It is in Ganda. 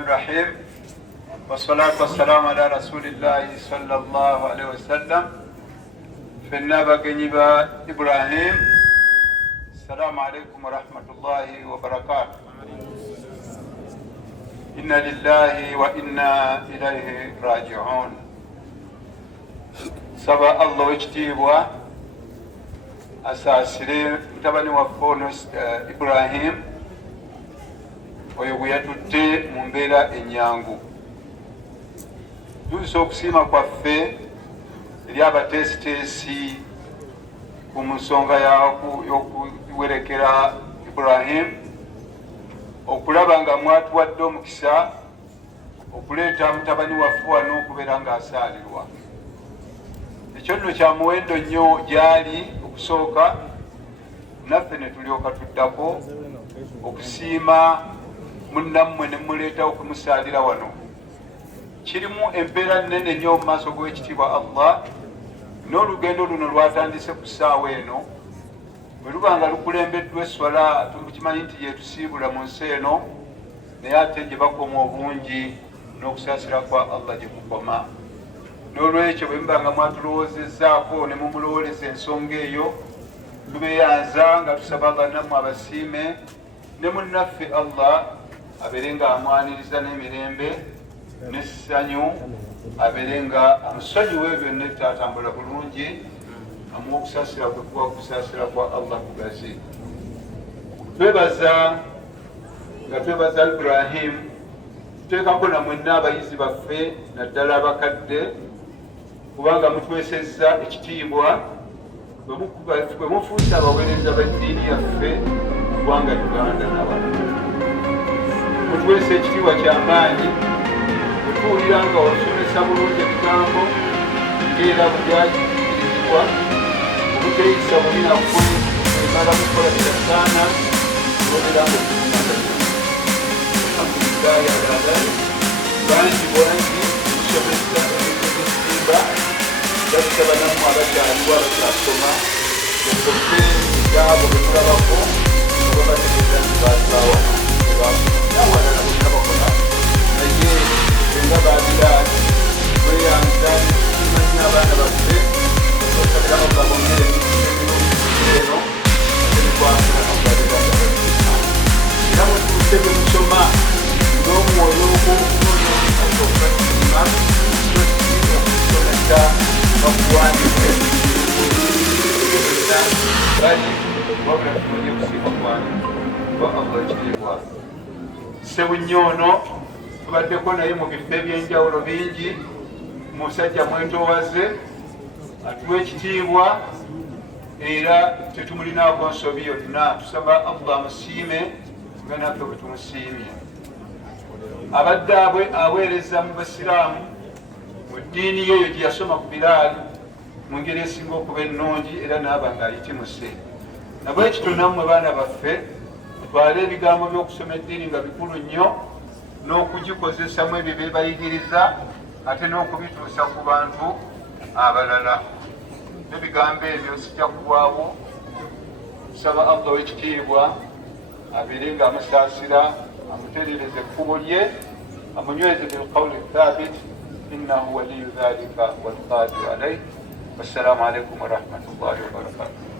الرحيم والصلاة والسلام على رسول الله صلى الله عليه وسلم في النبأ جنيبا إبراهيم. السلام عليكم ورحمة الله وبركاته. إنا لله وإنا إليه راجعون. سبا الله اجتيبوا أساسي متبني وفونس إبراهيم oyo bwe yatutte mu mbeera ennyangu. Tuusa okusiima kwaffe eri abateesiteesi ku nsonga y'okuwerekera Ibrahim, okulaba nga mwatuwadde omukisa okuleeta mutabani waffe wano okubeera ng'asaalirwa. Ekyo nno kya muwendo nnyo gyali okusooka, naffe ne tulyoka tuddako okusiima munnammwe ne muleeta okumusaalira wano. Kirimu empeera nnene nnyo mu maaso g'ekitiibwa Allah, n'olugendo luno lwatandise ku ssaawa eno. Bwe luba nga lukulembeddwa esswala, tukimanyi nti yetusiibula mu nsi eno, naye ate gye bakoma obungi n'okusaasira kwa Allah gye kukoma. N'olwekyo bwe muba nga mwatulowozezzaako ne mumulowoleza ensonga eyo, tubeeyanza nga tusaba Allah nammwe abasiime, ne munnaffe Allah abeere nga amwaniriza n'emirembe n'essanyu, abeere nga amusonyiwa ebyo byonna atambula bulungi, amuwa okusaasira kwe kuba okusaasira kwa Allah kugazi. Twebaza Ibrahim, tuteekako na mwenna abayizi baffe naddala abakadde, kubanga mutwesezza ekitiibwa bwe mufuuse abaweereza b'eddiini yaffe mu ggwanga Uganda n'abalala. Mutwesa ekitiibwa ky'amaanyi, mutuwulira nga osomesa bulungi ebigambo ng'era bwe byakirizibwa, obuteeyisa bubi nakkwe emala mukola birasaana olwobera nga okusanga. Alhamdulillahi alalai bangi okusomesa ebisimba basaba nammwe abakyaliwo abakyasoma okufe ebyabo bye mulabako oba bategeeza nti baatulawa nawalala bonna bakola, naye senga baabiraati tweyanza tumanyi abaana baffe osabira nga bongere eno ate nekwafuna nakubabeeranga era mutuuse bwe musoma n'omwoyo ogw'okunoonya okukasiima okusomesa bakuwandiika bali wabula tunoonye kusiima kwani wa Allah ekitiibwa. Ssebunyoono tubaddeko naye mu bifo eby'enjawulo bingi, musajja mwetoowaze, atuwa ekitiibwa era tetumulinaako nsobi yonna. Tusaba Allah amusiime nga naffe bwe tumusiimye. Abadde aweereza mu basiraamu mu ddiini yeeyo gye yasoma ku Bilaali mu ngeri esinga okuba ennungi, era naaba ng'ayitimuse. Nabwe kityo nammwe baana baffe mutwale ebigambo by'okusoma eddiini nga bikulu nnyo, n'okugikozesamu ebyo bye bayigiriza, ate n'okubituusa ku bantu abalala. N'ebigambo ebyo sijja kulwawo. Nsaba Allah w'ekitiibwa abeere ng'amusaasira, amutereereze ekkubo lye, amunyweze bilqawli thabit, innahu waliyu dhalika walqadiru alayh. Wassalamu alaikum warahmatullahi wabarakatuh.